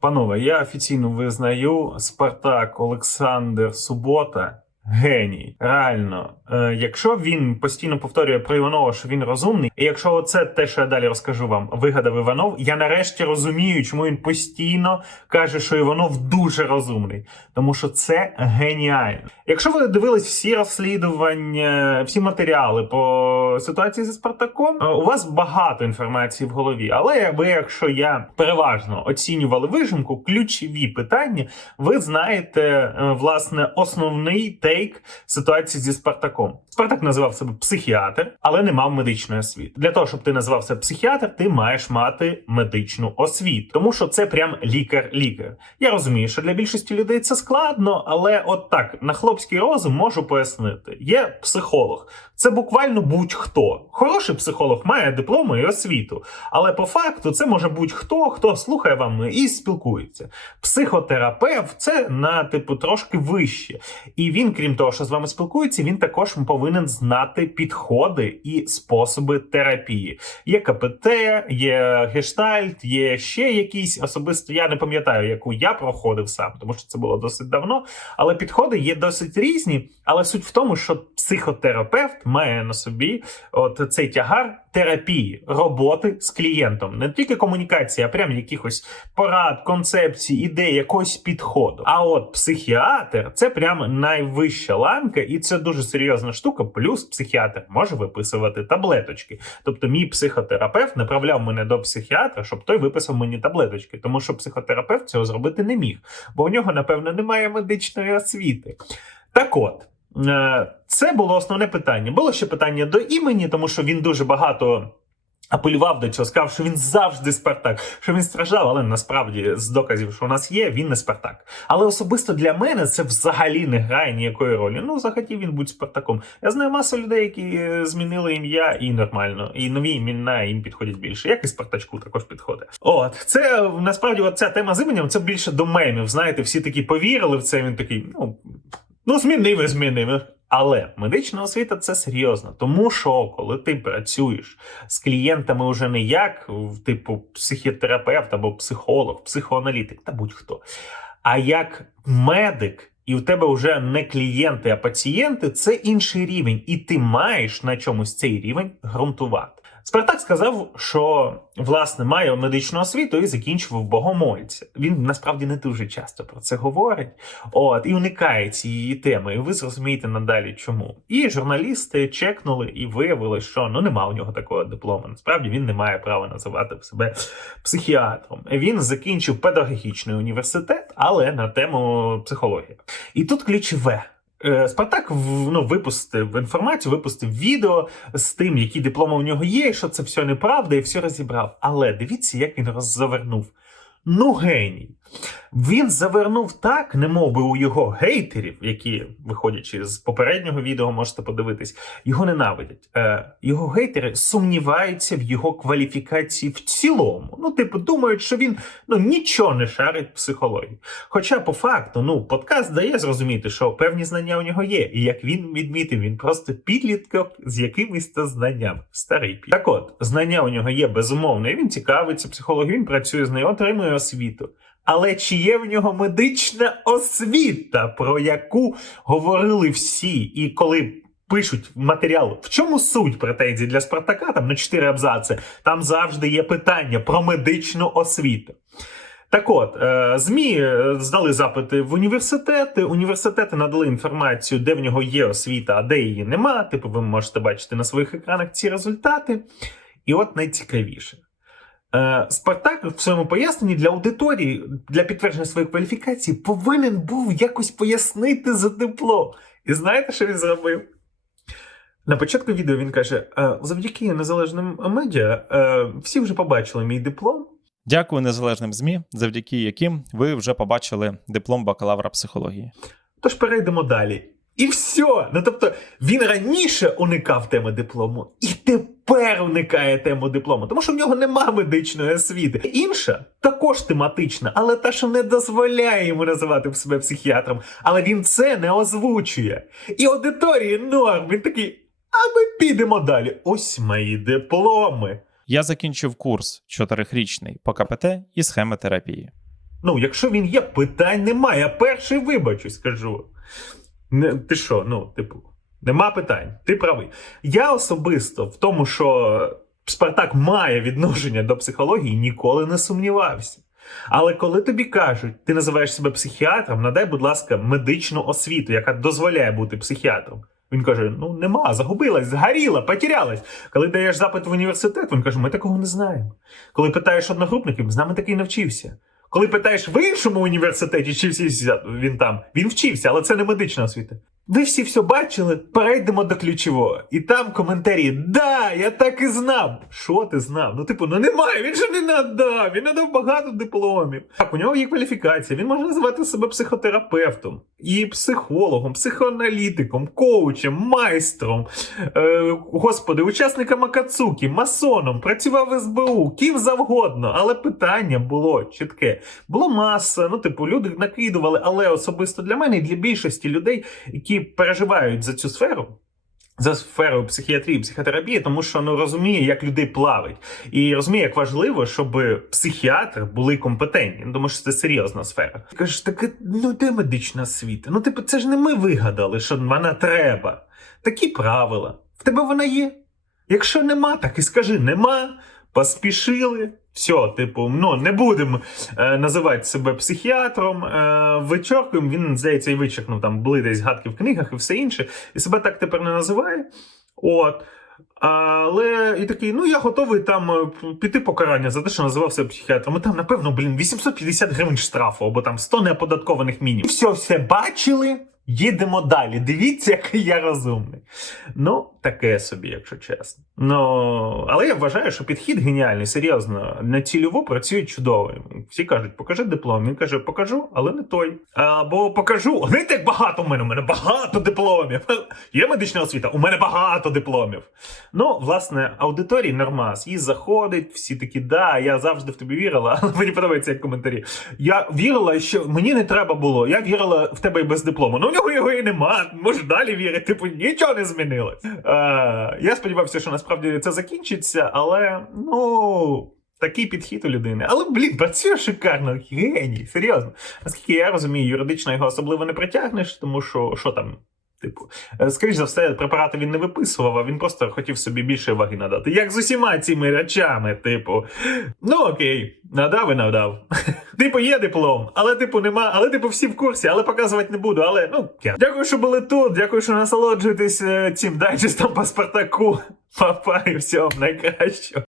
Панове, я офіційно визнаю Спартак Олександр Субота. Геній, реально, е, якщо він постійно повторює про Іванова, що він розумний, і якщо оце те, що я далі розкажу вам, вигадав Іванов, я нарешті розумію, чому він постійно каже, що Іванов дуже розумний, тому що це геніально. Якщо ви дивились всі розслідування, всі матеріали по ситуації зі Спартаком, е, у вас багато інформації в голові. Але якби якщо я переважно оцінювали вижимку, ключові питання, ви знаєте е, власне основний тейк ситуації зі Спартаком. Спартак називав себе психіатр, але не мав медичної освіти. Для того, щоб ти називав себе психіатр, ти маєш мати медичну освіту, тому що це прям лікар-лікар. Я розумію, що для більшості людей це складно, але от так на хлопський розум можу пояснити: є психолог. Це буквально будь-хто. Хороший психолог має дипломи і освіту, але по факту це може будь-хто, хто слухає вам і спілкується. Психотерапевт це на типу трошки вище. І він, крім того, що з вами спілкується, він також повинен знати підходи і способи терапії. Є КПТ, є гештальт, є ще якісь особисто. Я не пам'ятаю, яку я проходив сам, тому що це було досить давно. Але підходи є досить різні. Але суть в тому, що психотерапевт має на собі от цей тягар терапії, роботи з клієнтом, не тільки комунікації, а прям якихось порад, концепцій, ідей, якогось підходу. А от психіатр це прям найвища ланка, і це дуже серйозна штука. Плюс психіатр може виписувати таблеточки. Тобто, мій психотерапевт направляв мене до психіатра, щоб той виписав мені таблеточки, тому що психотерапевт цього зробити не міг, бо у нього, напевно, немає медичної освіти. Так от. Е, Це було основне питання. Було ще питання до імені, тому що він дуже багато апелював до цього, сказав, що він завжди Спартак, що він страждав, але насправді з доказів, що у нас є, він не Спартак. Але особисто для мене це взагалі не грає ніякої ролі. Ну, захотів він бути Спартаком. Я знаю масу людей, які змінили ім'я, і нормально, і нові імена їм підходять більше. Як і Спартачку також підходить. От це насправді от ця тема з іменем це більше до мемів. Знаєте, всі такі повірили в це. Він такий, ну. Ну, змінив і змінив. Але медична освіта це серйозно, тому що коли ти працюєш з клієнтами вже не як типу психотерапевт або психолог, психоаналітик та будь-хто, а як медик, і в тебе вже не клієнти, а пацієнти, це інший рівень, і ти маєш на чомусь цей рівень ґрунтувати. Спартак сказав, що власне має медичну освіту і закінчував богомольця. Він насправді не дуже часто про це говорить. От і уникає цієї теми. І ви зрозумієте надалі, чому. І журналісти чекнули і виявили, що ну нема у нього такого диплому. Насправді він не має права називати себе психіатром. Він закінчив педагогічний університет, але на тему психології. І тут ключове. Е, Спартак ну, випустив інформацію, випустив відео з тим, які дипломи у нього є, що це все неправда, і все розібрав. Але дивіться, як він роззавернув. Ну, геній. Він завернув так, не би у його гейтерів, які, виходячи з попереднього відео, можете подивитись, його ненавидять. Е, Його гейтери сумніваються в його кваліфікації в цілому. Ну, типу, думають, що він ну, нічого не шарить в психології. Хоча, по факту, ну, подкаст дає зрозуміти, що певні знання у нього є. І як він відмітив, він просто підліток з якимись то знаннями. Старий під. Так от, знання у нього є безумовно, і він цікавиться психологією, він працює з нею, отримує освіту. Але чи є в нього медична освіта, про яку говорили всі, і коли пишуть матеріал, в чому суть претензій для Спартака, там на 4 абзаци, там завжди є питання про медичну освіту. Так от, е, ЗМІ здали запити в університети. Університети надали інформацію, де в нього є освіта, а де її нема. Типу, ви можете бачити на своїх екранах ці результати. І от найцікавіше. Е, Спартак в своєму поясненні для аудиторії для підтвердження своєї кваліфікації повинен був якось пояснити за тепло. І знаєте, що він зробив? На початку відео він каже: «Е, завдяки незалежним медіа е, всі вже побачили мій диплом. Дякую незалежним ЗМІ, завдяки яким ви вже побачили диплом бакалавра психології. Тож перейдемо далі. І все. Ну тобто він раніше уникав теми диплому, і тепер уникає тему диплому, тому що в нього нема медичної освіти. Інша також тематична, але та, що не дозволяє йому називати себе психіатром. Але він це не озвучує. І аудиторії норм. Він такий. А ми підемо далі. Ось мої дипломи. Я закінчив курс чотирихрічний по КПТ і схеми терапії. Ну, якщо він є, питань немає. Я перший вибачусь, скажу. Не, ти що, ну, типу, нема питань. Ти правий. Я особисто в тому, що Спартак має відношення до психології, ніколи не сумнівався. Але коли тобі кажуть, ти називаєш себе психіатром, надай, будь ласка, медичну освіту, яка дозволяє бути психіатром. Він каже: ну нема, загубилась, згоріла, потерялась. Коли даєш запит в університет, він каже: ми такого не знаємо. Коли питаєш одногрупників, з нами такий не вчився. Коли питаєш в іншому університеті, чи всі він там, він вчився, але це не медична освіта. Ви всі все бачили, перейдемо до ключового. І там коментарі: Да, я так і знав. Що ти знав? Ну, типу, ну немає, він же не надав, він надав багато дипломів. Так, у нього є кваліфікація, він може називати себе психотерапевтом, і психологом, психоаналітиком, коучем, майстром, е, господи, учасником Акацуки, масоном, працював в СБУ, ким завгодно. Але питання було чітке. Було маса, ну, типу, люди накидували, але особисто для мене і для більшості людей, які переживають за цю сферу. За сферу психіатрії, психотерапії, тому що ну розуміє, як людей плавить, і розуміє, як важливо, щоб психіатри були компетентні. Ну, Тому що це серйозна сфера. Кажеш, так ну де медична освіта? Ну, типу, це ж не ми вигадали, що вона треба. Такі правила. В тебе вона є. Якщо нема, так і скажи: нема, поспішили. Все, типу, ну не будемо е, називати себе психіатром, е, вичоркуємо. Він, здається, і вичеркнув там були десь гадки в книгах і все інше. І себе так тепер не називає. От. Але і такий, ну я готовий там е, піти покарання за те, що називав себе психіатром. І там, напевно, блін, 850 гривень штрафу або там 100 неоподаткованих мінімум. Все, все бачили. Їдемо далі. Дивіться, який я розумний. Ну, таке собі, якщо чесно. Ну, але я вважаю, що підхід геніальний, серйозно. На цільово працює чудово. Всі кажуть, покажи диплом. Він каже, покажу, але не той. Або покажу. Не так багато в мене. У мене багато дипломів. Є медична освіта, у мене багато дипломів. Ну, власне, аудиторії нормас. Їй заходить, всі такі, да, я завжди в тобі вірила, але мені подобається як коментарі. Я вірила, що мені не треба було. Я вірила в тебе і без диплому. Ну, нього його і нема. Може далі вірити, типу, нічого не змінилось. Е, я сподівався, що насправді це закінчиться, але ну. Такий підхід у людини. Але, блін, працює шикарно, геній, серйозно. Наскільки я розумію, юридично його особливо не притягнеш, тому що що там, типу, е, скоріш за все, препарати він не виписував, а він просто хотів собі більше ваги надати. Як з усіма цими речами, типу. Ну окей, надав і надав. Типу, є диплом, але типу нема, але типу всі в курсі, але показувати не буду. Але ну я. дякую, що були тут. Дякую, що насолоджуєтесь е, цим дайджестом по Спартаку. Папа і всього найкращого.